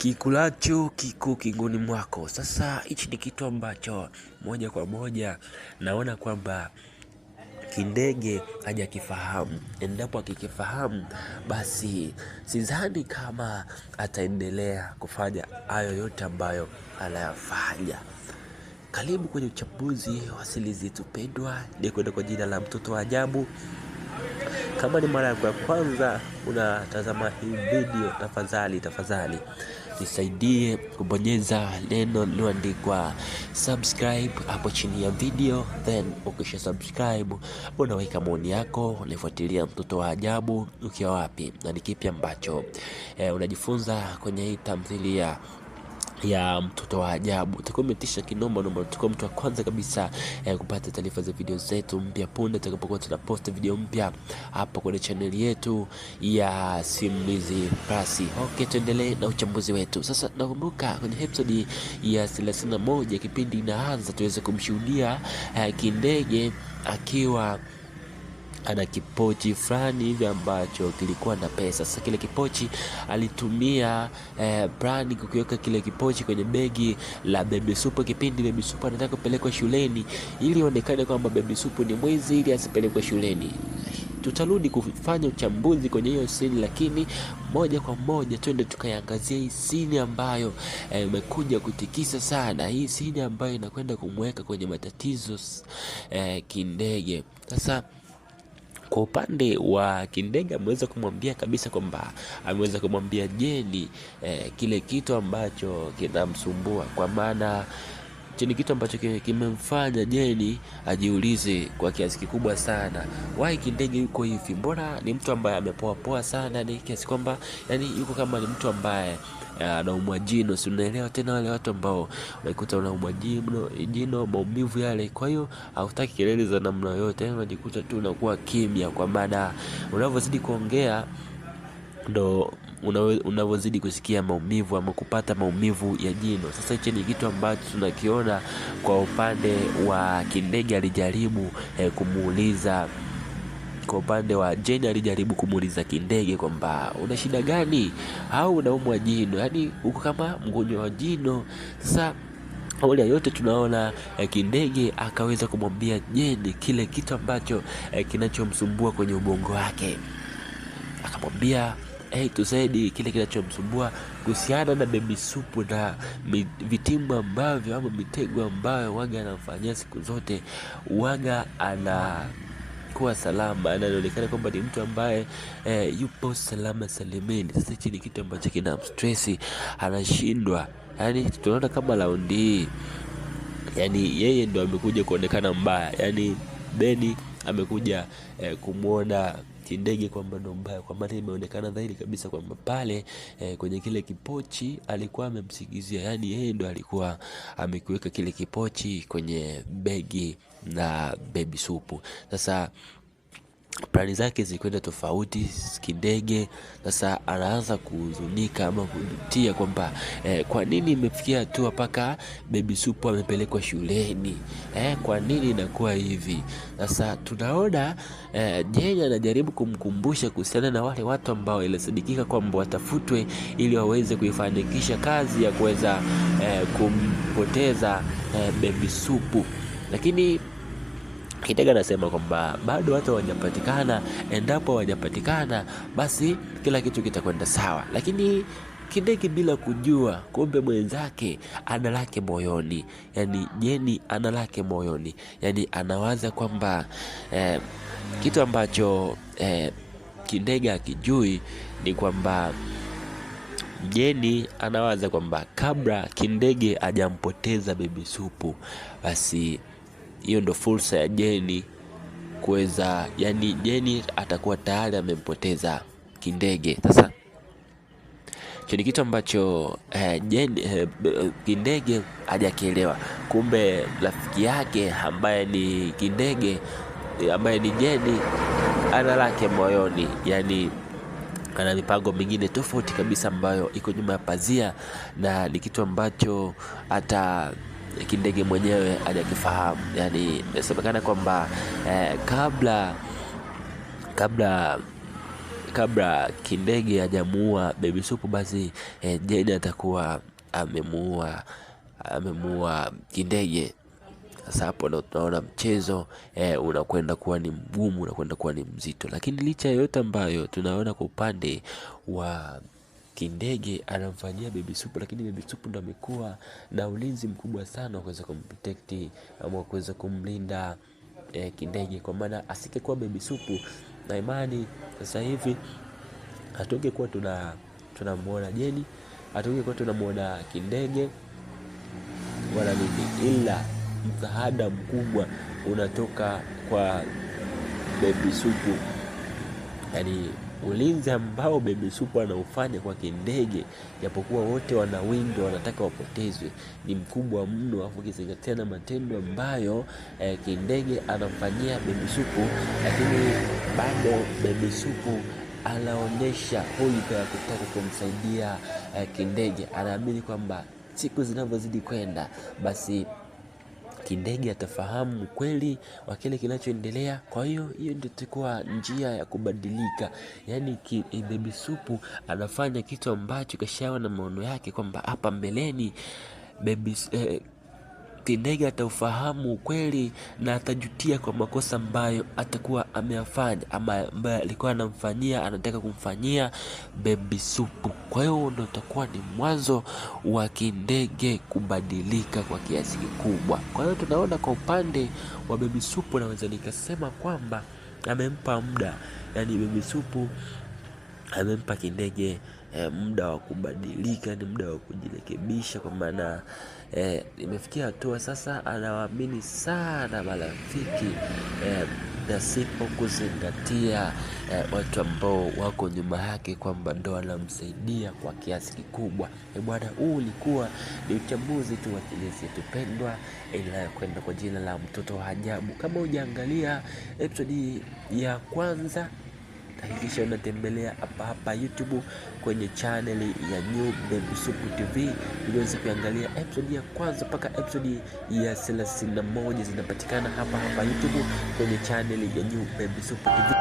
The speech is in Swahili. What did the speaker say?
Kikulacho kiko kingoni mwako. Sasa hichi ni kitu ambacho moja kwa moja naona kwamba Kindege hajakifahamu. Endapo akikifahamu, basi sidhani kama ataendelea kufanya hayo yote ambayo anayafanya. Karibu kwenye uchambuzi wa siri zetu pendwa, ni kwenda kwa jina la Mtoto wa Ajabu. Kama ni mara yako ya kwanza unatazama hii video, tafadhali nisaidie kubonyeza neno lililoandikwa subscribe hapo chini ya video. Then ukisha subscribe, unaweka maoni yako, unafuatilia Mtoto wa Ajabu ukiwa wapi na ni kipi ambacho unajifunza kwenye hii tamthilia ya Mtoto wa Ajabu. Utakuwa umetisha kinoma noma. Utakuwa mtu wa kwanza kabisa kupata taarifa za video zetu mpya punde tutakapokuwa tunapost video mpya hapa kwenye channel yetu ya Simulizi Plus. Okay, tuendelee na uchambuzi wetu. Sasa nakumbuka kwenye episode ya 31 kipindi inaanza, tuweze kumshuhudia Kindege akiwa ana kipochi fulani hivi ambacho kilikuwa na pesa. Sasa kile kipochi alitumia brand kukiweka kile kipochi kwenye begi la Baby Supu, kipindi Baby Supu anataka kupelekwa shuleni, ili ionekane kwamba Baby Supu ni mwizi ili asipelekwe shuleni. Tutarudi kufanya uchambuzi kwenye hiyo scene, lakini moja kwa moja twende tukaiangazia hii scene ambayo imekuja kutikisa sana, hii scene ambayo inakwenda kumweka kwenye matatizo Kindege. Sasa kwa upande wa Kindege ameweza kumwambia kabisa kwamba ameweza kumwambia Jeni kile kitu ambacho kinamsumbua, kwa maana ni kitu ambacho kimemfanya Jeni ajiulize kwa kiasi kikubwa sana, why Kindege yuko hivi? Mbona ni mtu ambaye amepoa poa sana, ni kiasi kwamba yani yuko kama ni mtu ambaye anaumwa jino. Si unaelewa tena wale watu ambao unaikuta unaumwa jino, maumivu yale. Kwa hiyo hautaki kelele za namna yote, unajikuta tu unakuwa kimya, kwa maana unavyozidi kuongea ndo unavyozidi kusikia maumivu ama kupata maumivu ya jino. Sasa hicho ni kitu ambacho tunakiona kwa upande wa Kindege. Alijaribu kumuuliza, kwa upande wa Jeni alijaribu kumuuliza Kindege kwamba una shida gani au unaumwa jino, yani uko kama mgonjwa wa jino. Sasa awali yote tunaona Kindege akaweza kumwambia Jeni kile kitu ambacho kinachomsumbua kwenye ubongo wake. Akamwambia tusaidi kile kinachomsumbua kuhusiana na Baby Supu na vitimbu ambavyo ama mitego ambayo waga anamfanyia siku zote, waga anakuwa salama, anaonekana kwamba ni mtu ambaye yupo salama salimeni. Sasa hichi ni kitu ambacho kina stress, anashindwa. Yani tunaona kama raundi hii, yani yeye ndo amekuja kuonekana mbaya, yani Beni amekuja kumuona Kindege kwamba ndo mbaya, kwa maana imeonekana dhahiri kabisa kwamba pale kwenye kile kipochi alikuwa amemsigizia, yani yeye ndo alikuwa amekiweka kile kipochi kwenye begi na Baby Supu. Sasa plani zake zikwenda tofauti Kindege. Sasa anaanza kuhuzunika ama kujutia kwamba kwa nini imefikia hatua mpaka Baby Supu amepelekwa shuleni, kwa nini inakuwa hivi? Sasa tunaona Jeni anajaribu kumkumbusha kuhusiana na wale watu ambao ilisadikika kwamba watafutwe ili waweze kuifanikisha kazi ya kuweza kumpoteza Baby Supu, lakini Kindege anasema kwamba bado watu hawajapatikana. Endapo hawajapatikana, basi kila kitu kitakwenda sawa. Lakini Kindege bila kujua, kumbe mwenzake ana lake moyoni, yani Jeni ana lake moyoni, yani anawaza kwamba kitu ambacho Kindege akijui ni kwamba Jeni anawaza kwamba kabla Kindege hajampoteza Baby Supu, basi hiyo ndo fursa ya Jeni kuweza, yani Jeni atakuwa tayari amempoteza Kindege. Sasa ni kitu ambacho Kindege hajakielewa. Kumbe rafiki yake ambaye ni Kindege, ambaye ni Jeni, ana lake moyoni, yani ana mipango mingine tofauti kabisa ambayo iko nyuma ya pazia, na ni kitu ambacho hata Kindege mwenyewe hajakifahamu. Yani inasemekana kwamba kabla kabla Kindege hajamuua Baby Supu, basi Jane atakuwa amemuua Kindege. Sasa hapo ndo tunaona mchezo unakwenda kuwa ni mgumu, unakwenda kuwa ni mzito. Lakini licha ya yote ambayo tunaona kwa upande wa Kindege anamfanyia Baby Supu, lakini Baby Supu ndo amekuwa na ulinzi mkubwa sana wa kuweza kumprotect ama kuweza kumlinda Kindege, kwa maana asingekuwa Baby Supu na imani sasa hivi hatungekuwa tunamuona Jeni, hatungekuwa tunamuona Kindege wala nini, ila msaada mkubwa unatoka kwa Baby Supu. Yani ulinzi ambao Baby Supu anaufanya kwa Kindege, japokuwa wote wanawindwa wanataka wapotezwe, ni mkubwa mno, afu kizingatia na matendo ambayo Kindege anamfanyia Baby Supu, lakini bado Baby Supu anaonyesha hulka ya kutaka kumsaidia Kindege. Anaamini kwamba siku zinavyozidi kwenda, basi Kindege atafahamu kweli wa kile kinachoendelea. Kwa hiyo ndio itakuwa njia ya kubadilika. Yani Baby Supu anafanya kitu ambacho kashawa na maono yake kwamba hapa mbeleni Kindege ataufahamu kweli na atajutia kwa makosa ambayo atakuwa ameyafanya ama ambayo alikuwa anataka kumfanyia Baby Supu. Kwa hiyo ndio utakuwa ni mwanzo wa Kindege kubadilika kwa kiasi kikubwa. Kwa hiyo tunaona kwa upande wa Baby Supu, naweza nikasema kwamba amempa muda, yani Baby Supu amempa Kindege muda wa kubadilika, ni muda wa kujirekebisha, kwa maana imefikia hatua sasa anawaamini sana marafiki na sipo kuzingatia watu ambao wako nyuma yake kwamba ndo wanamsaidia kwa kiasi kikubwa. Bwana, huu ulikuwa ni uchambuzi tu wa Kilezi Yetu Pendwa inayokwenda kwa jina la Mtoto wa Ajabu. Kama hujaangalia episode ya kwanza, hakikisha unatembelea hapa YouTube kwenye channel ya New Baby Supu TV ili uweze kuangalia episode ya kwanza mpaka episode ya 31 zinapatikana hapa YouTube kwenye channel ya New Baby Supu TV.